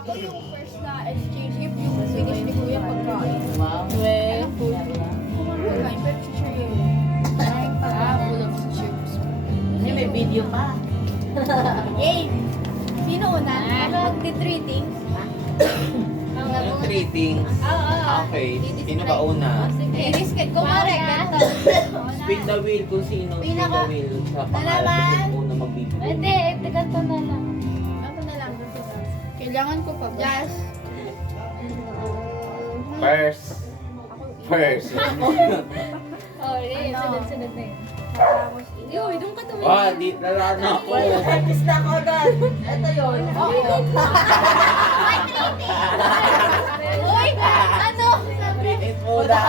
Ako yung first na exchange gift yung finish ni Kuya pagkain. Wow. Well, pagkain, pero chichir yun. Kain pa full of chips. Kasi may video pa. Yay! Sino una? Magti-three things? Three things. Okay. Sino ba una? I-discard ko pare, ganito. Spin the wheel kung sino. Spin the Pinaka- wheel. Sa Nalaman? pangalan kung una magbibigay. Hindi, ganito na lang. Ako na lang. Kailangan ko pa ba? Yes. First. First. Oh, yun. Sunod-sunod na yun. Tapos, yoy, doon ka tumingin. Ah, di nalala ako. Artist na ako agad. Ito yun. Uy, ano? It muna.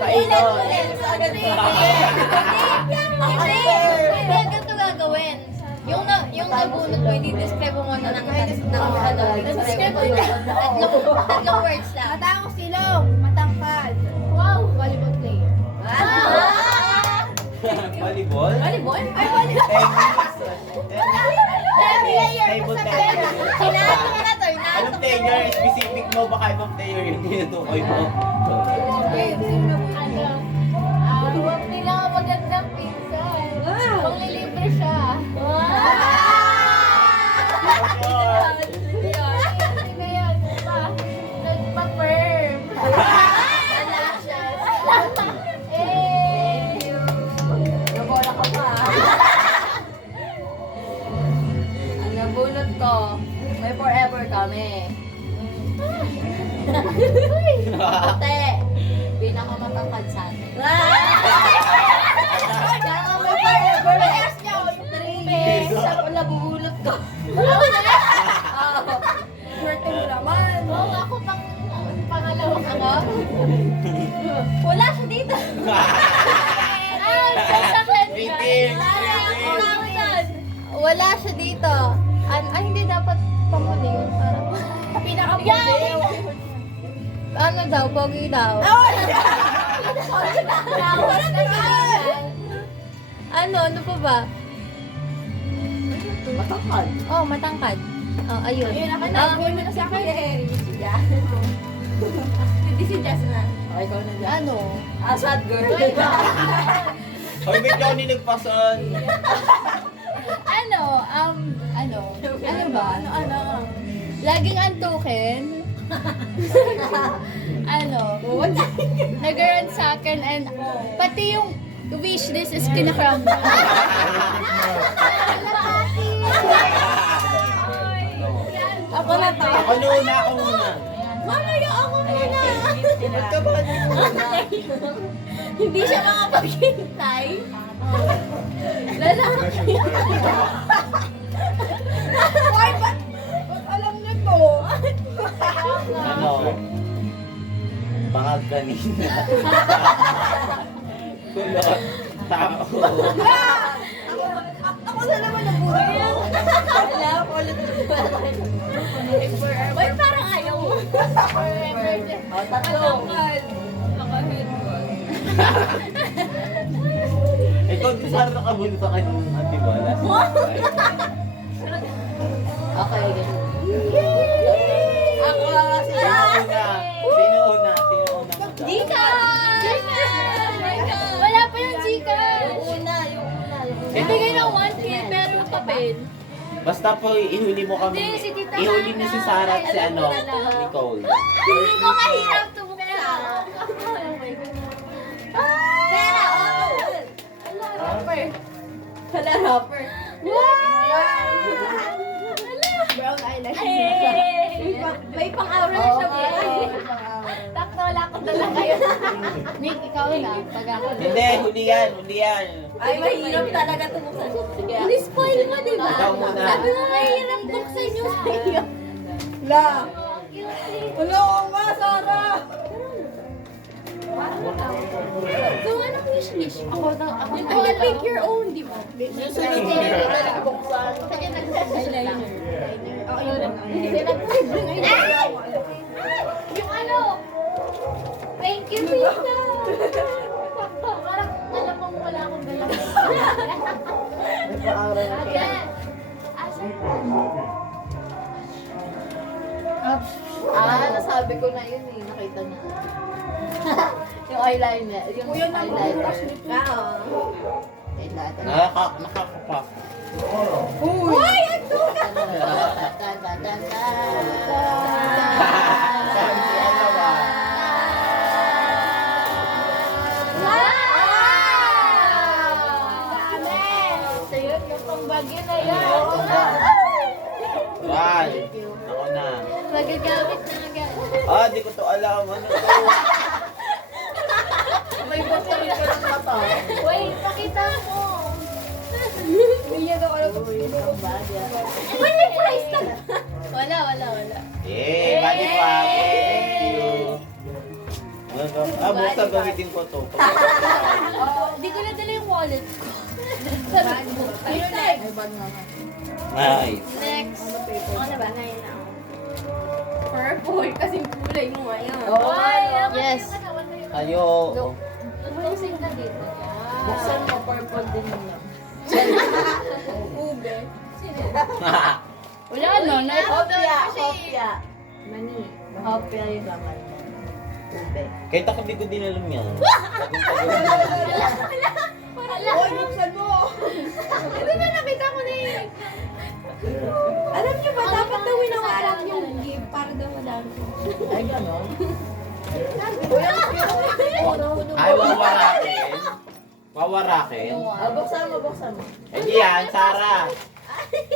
Painom. Hindi, ganito gagawin. Yung nabunot mo, i-describe mo muna ng ano. Describe mo yun. Tatlong words lang. Mata ko silong, matangkad. Wow, volleyball player. Volleyball? Volleyball? Ay, volleyball. Table tennis. Hinahanap ka na to, hinahanap Anong player? Specific mo, baka ibang player yung tinutukoy mo. Huwag nila ako magandang pinsan. Maglilibre siya. Hindi na yan. Nagpa-firm. Nabola ka pa. Ang nabunot ko, may forever kami. Ate, pinakamatangkad sa atin. Kaya may forever eh. 3 years ako nabunot ko. Swerte mo naman. Oo, ako pangalawa ka ba? Wala siya dito. Meeting! Wala siya dito. Ay, hindi dapat pamuli yun. Parang pinaka-pogi. Ano daw? Pogi daw. Ano pa ba? Matangkad. Oh, matangkad. Oh, ayun. Ayun, ako na. Gawin mo na sa akin. Hindi si Jess na. Okay, ikaw na dyan. Ano? Sad girl. Hoy, ba't ako ninagpasan? Ano ba? Laging antukin. Nag-run sa akin and pati yung wish list is kinakram. Ako na to. Ako muna, ako muna. Mamaya ako muna. Ba't ka ba Hindi siya makapaghintay. Lalaki. Ay, ba't alam niyo to? Ano? Baka kanina. Kulot. Tao. Ako na naman ang buhay. Wala, ulit. Ay, parang ayaw mo. O, tatlo. Ikaw din sana nakabulot sa kanyang antibala. Okay, ganun. Ako si Sino una? Sino una? Sino una? Gika! Wala pa yung Gika. Yung una. Bibigay ng 1K pero yung papel. Basta po, ihuli mo kami. Hindi, si Tita Ihuli niyo si Hana. Sarah at si Alam ano, mo na lang. Nicole. Hindi ko mahirap tumuksa. Pera, Wala, rapper. Brown eyelash. May pang-aura na siya. Takto, lakot na lang kayo. Nick, ikaw na. Pag ako. Hindi, huli yan, huli yan. Ay, mahirap talaga tumuksan. Sige. Ni-spoil mo, di ba? Ikaw muna. Sabi mo mahirap buksan yung sa'yo. La! Wala ko nga, Sarah! So, anong wish? Ako. You can pick your own, di ba? Susunod ko yung buksan. Kanya nag-eyeliner. Oo, yun. Hindi sila yung ano, thank you, Tita. Sakto, parang alam mong wala akong dala. Again. Asan? Nasabi ko na yun eh. Nakita na. Yung eyeliner. Yung eyeliner. Eyeliner. Nakakapa. Uy! Ito! Yung pangbagyo na yan. One. Ako na. Magagamit na agad. Di ko to alam. Ano to? May botol ko ng mata. Wait, pakita mo. Hindi niya daw alam kung sino yung bagyo. Uy, may prize ka na! Wala. Yay! Body pack! Thank you! Buksan gamitin ko to. Hindi ko nadala yung wallet ko. Ayun, next. May bag nga. Nice. Next. Ano ba? Purple, kasi kulay mo ngayon. Yes. Ayo. Closing na dito. Buksan mo, purple din yun. Ube. Wala no, hopya. Mani, hopya yung laman mo. Ube. Kahit ako di ko din alam yan. Uy, buksan mo! Ito na, nakita ko na yun. Alam niyo ba, dapat daw winawaran yung gift para daw madami. Ay, gano'n? Ay, wawarakin. Wawarakin. Buksan mo. Hindi yan, Sarah.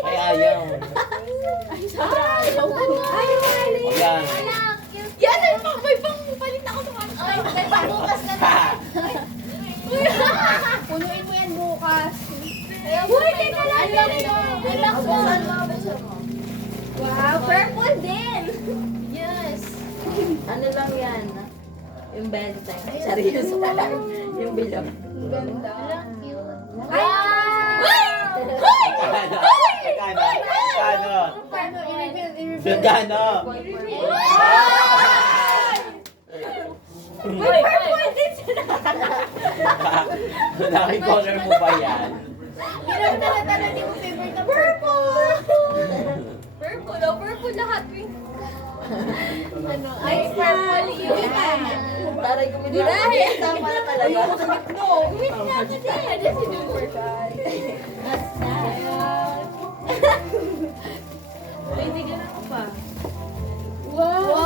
Ay, ayaw. Ay, wali! O yan. Yan, ay, may palit ako sa kanila. Ay, bukas na na. Punuin mo yan bukas. Uy, teka lang. Buksan mo. Wow, purple din. Yes. Ano lang yan? Yung benteng. Serious. Yung bilog. Ganda. Ay! Kano? Paano i-reveal? Gano? Uy, purple din sila. Lucky color mo ba yan? Hindi naman talaga di mo favorite na purple. Purple lahat. Ano? Ay, purple yun. Taray ko minahuli. Tama na talaga. Wait natin din. Ano si Super Guy? Hindi ganun ko pa. Wow!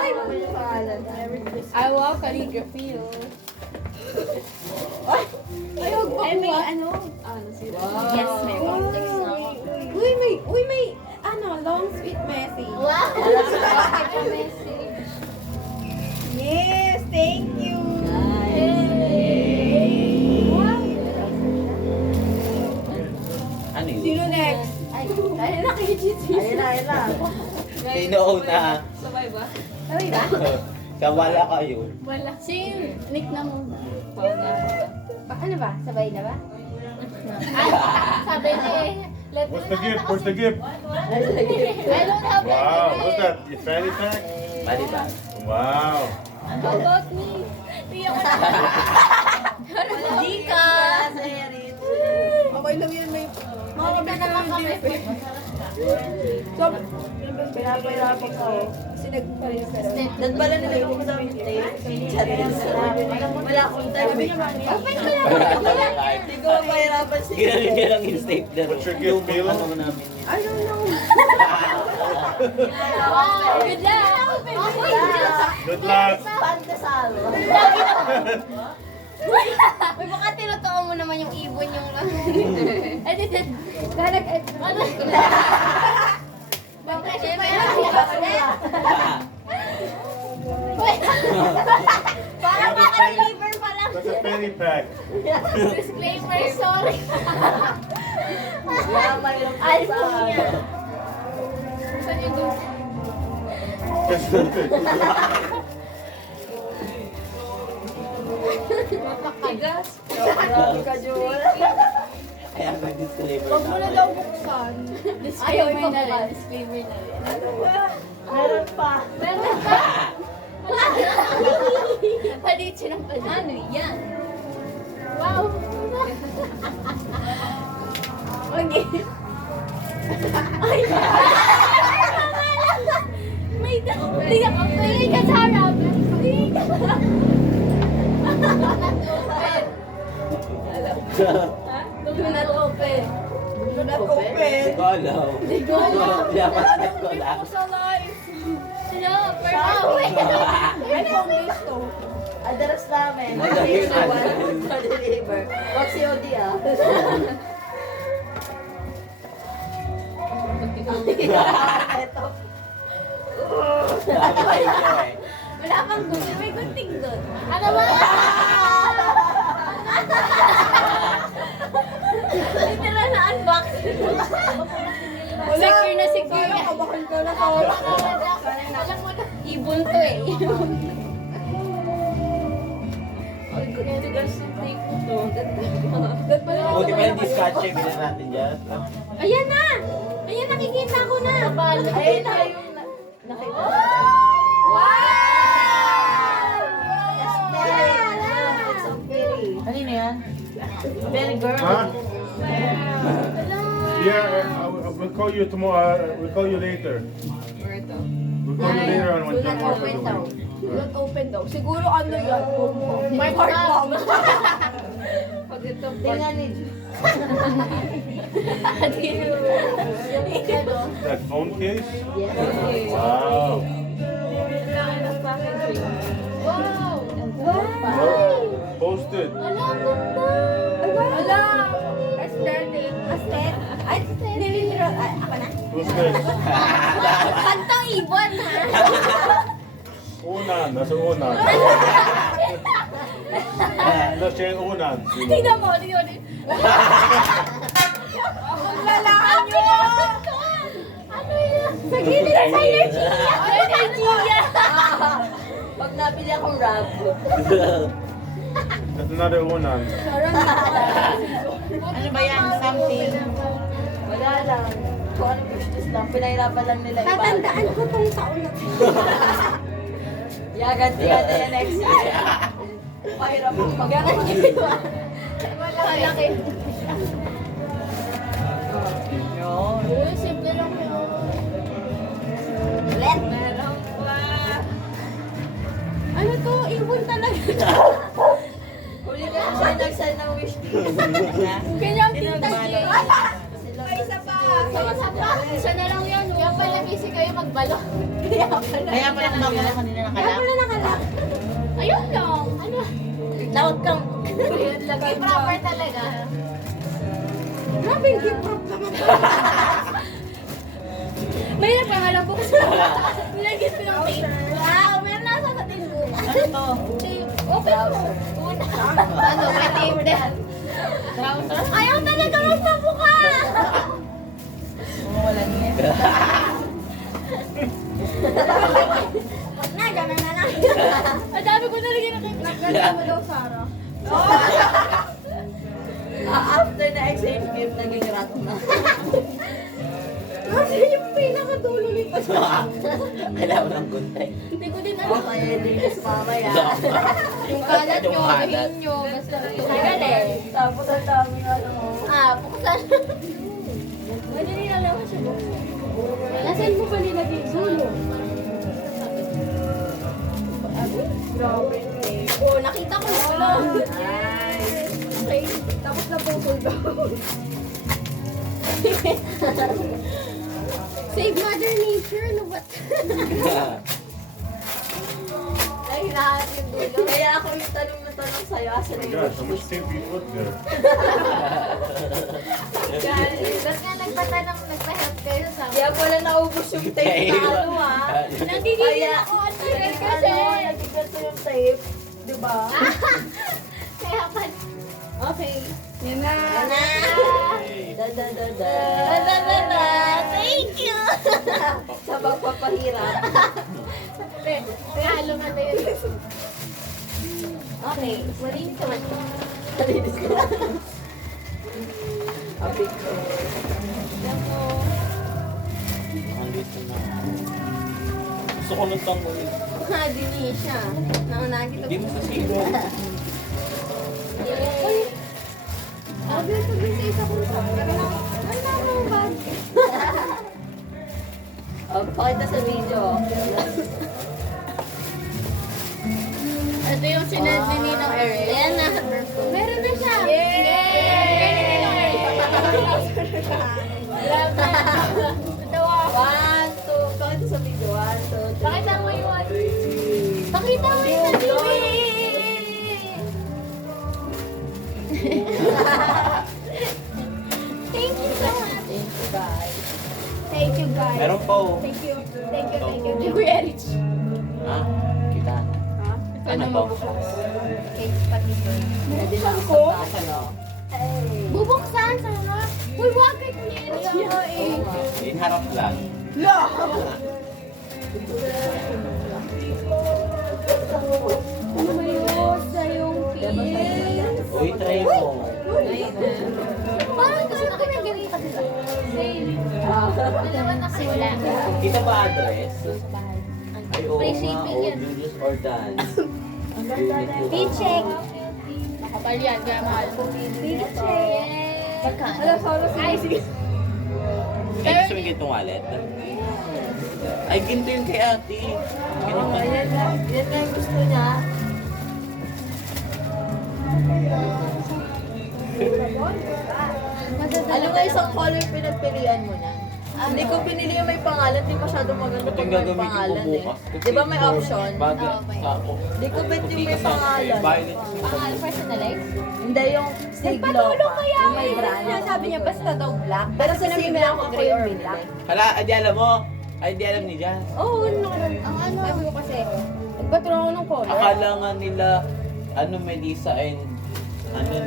Ay, may pangalan. Merry Christmas. Ay, wow, calligraphy, oh. Ay, huwag pa may ano? Wow. Yes, may context na. Uy, may, long sweet message. Wow! Yes, thank you. Ano yun? Sino next? Ay, nakikita. Ayun na. Sino una? Sabay ba? Kawala kayo. Wala. Sino? Nick na mo. Ano ba? Sabay na ba? Sabi niya eh. What's the gift? What's the gift? I don't have Wow, any. what's that? Your fanny pack? Bali ba? Wow. How about me? Hindi ako na. Di ka. Okay lang yan, may... Mga kabit naman kami. Pinapahirapan ko. Kasi nagpapalit. Nagpala nila yung sa tape. Charis. Wala akong time. Open ko lang. Hindi ko mapahirapan siya. Ginamit niya lang yung tape na What's your gift, Milo? ano namin. I don't know. Wow! Good luck. Good luck. Pandesal. Uy, baka tinotoo mo naman yung ibon yung edited. Ano? Bakit siya pa yan? Parang maka-deliver pa lang. That's a fanny pack. Disclaimer, sorry. Yaman yung iPhone niya. pandesal. Saan yung gusto? Mapakagas. Grabe ka, Jewel. Kaya mag-disclaimer Huwag mo na daw buksan. Disclaimer na rin. Disclaimer na rin. Meron pa. Meron ba? Palitin ang ano yan? Wow! Okay. Ay! Tingin ka sa harap. Tingin ka. Do not open. Do not open. Hindi ko alam. Hindi ko alam. Pinapasok ko lang. Sa live. Hello, pero Ay, kung gusto. Address namin. Ay, Deliver. Wag si Odi ah. Ito. Ay, eh. wala pang gunting. May gunting doon. Ano ba? Literal na unbox. Secure na secure. Kabakal ko na to. Alam mo na, ibon to eh. Ay, kutigas yung tape ko to. Buti pa yung diskatche, bilhin natin dyan. Ayan na! Ayan, nakikita ko na. Ayun na yung nakita. It's so pretty. Ano yan? Very girl. Huh? Yeah, we'll call you tomorrow. We'll call you later. We'll call you later on when Do not tomorrow open the daw. week. Do not open daw. Siguro ano yan? My heart bomb. Pag ito, Tingnan ni. That phone case? Yes. Wow. wow! Well, posted. Wala, ganda! Wala. Aesthetic. Aesthetic. Ay, ako na? Who's this? Kantang ibon, ha? Unan. Nasa unan. Nasa siya yung unan. Tingnan mo. Tingnan mo. Ang lalaan nyo! Ano yun? Sa gilid sa energy. Energy. Pag nabili akong rap. That's another unan. Ano ba yan? Something? Wala lang. Kung ano business lang. Pinahirapan lang nila iba. Tatandaan ko tong taon na to. Yeah, ganti ka na yan next year. Pahirap mo magawa. Malaki. Yun. Uy, simple lang yun. Let. Meron pa. Ano to? Ibon talaga. Huli ka na siya nag-sign ng wish list. Kanyang tita Jay. May isa pa. Isa pa. Isa na lang yun. Kaya pala busy kayo magbalo. Kaya pala kumakain kanina ng Kaya pala nakalak. Ayun lang. Ano? Tawag kang. Lagay proper talaga. Grabe, hindi prop naman. Mahirap pa nga lang po kasi nilagyan ko ng tape. Wow, meron nasa sa tape. Ano to? Tape. Open mo. Una. Ano, may tape din. Ayaw talaga magpabuka. Wala niya. Wag na, gano'n na lang. Ang dami ko nalagyan ng tape. Nagkanta mo daw, Sarah. After na exchange gift, naging rat na. Kasi yung pinakadulo nito. Kailangan ng guntay. Hindi ko din alam. Mamaya din sa mamaya. Yung kalat nyo, Yung kalat. hihin nyo, basta tagal eh. Tapos ang dami ano. Buksan. Pwede nila naman siya buksan. Nasaan mo pa nilagay? Dulo. Grabe. Oh, nakita ko na ulo. Okay. Tapos na po daw. Save Mother Nature, ano ba? Ay, hinahanap yung dulo. Kaya ako yung tanong na tanong sa'yo. Asa Oh na my yung gosh, how much tape you put there? Ba't nga nagpa-help kayo sa akin? Kaya pala naubos yung tape na ano ah. Nagigigil ako at tagal kasi. Nagigat ko yung tape. Diba? Kaya pa. Okay. Yan na. Da da da da. Da. Thank you. Sa pagpapahirap. Halo na tayo. Okay. Malinis naman. Malinis ko. Abig ko. Andito na. Gusto ko nung tango eh. Dini siya. Naunahan kita. Hindi mo sa sigo. Sabi sa isa ko sa. Wala akong bag. Pakita sa video. Ito yung sinend ni Ninong Eric. Ayan na. Meron na siya. One, two. Pakita sa video. One, two, three. Pakita mo yung Pakita mo yung Thank you so much. Thank you, guys. Thank you guys. Meron pa oh. Thank you. Thank you. Thank you. Kuya Rich. Ah, kita. Ano to? Cake pati. Pwede lang sa basa, no? Bubuksan sana. Uy, bakit niya? Inharap lang. Ano ba yun? Sa yung pin. Uy, try mo. Parang gusto ko na ganito kasi sa sale. Dalawa na kasi wala. Kita ba address? Ay, oo Free nga. shipping Oh, yan. Julius Ordan. Paycheck. Kapal yan, kaya mahal. Paycheck. Magkano? Ay, sige. Ay, gusto mo itong wallet? Ay, ginto yun kay ate. Oo, yan na yung gusto niya. Ano nga isang color pinagpilian mo na? Hindi ko pinili yung may pangalan, di masyado maganda Ito pag yung may gagamitin ko pangalan eh. bukas. Kasi Di ba may ito, option? Bagay Oo, may sa ako. Di ko bet yung may Kasi pangalan. Violet. Pangal, personalize? Hindi yung siglo Nagpatulong pa. kaya Yung may brand. Sabi niya, basta daw black. Pero sa siglo ako gray or yung black. black. Hala, di alam mo. Ay, di alam ni Jan. Oo, ang ano. Sabi ko kasi, nagpatulong ako ng color. Akala nga nila, Melissa and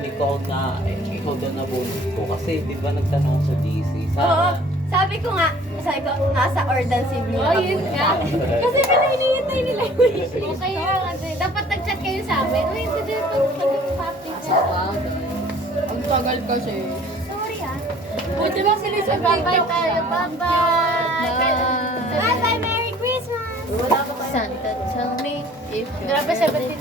Nicole na, ikaw daw na bonus ko. Kasi di ba nagtanong sa DC? Oo, sabi ko, nasa Ordan Civil. Oh, yun nga. Kasi pinahihintay nila yung wish. Okay lang kasi. Dapat nag-chat kayo sa amin. Uy, hindi dito pag-topic. Wow. Ang tagal kasi. Sorry ah. Buti ba sila sa Bye-bye tayo. Bye-bye. Bye. Bye-bye. Merry Christmas. Wala ka pa Santa, tell me if you're Grabe, 17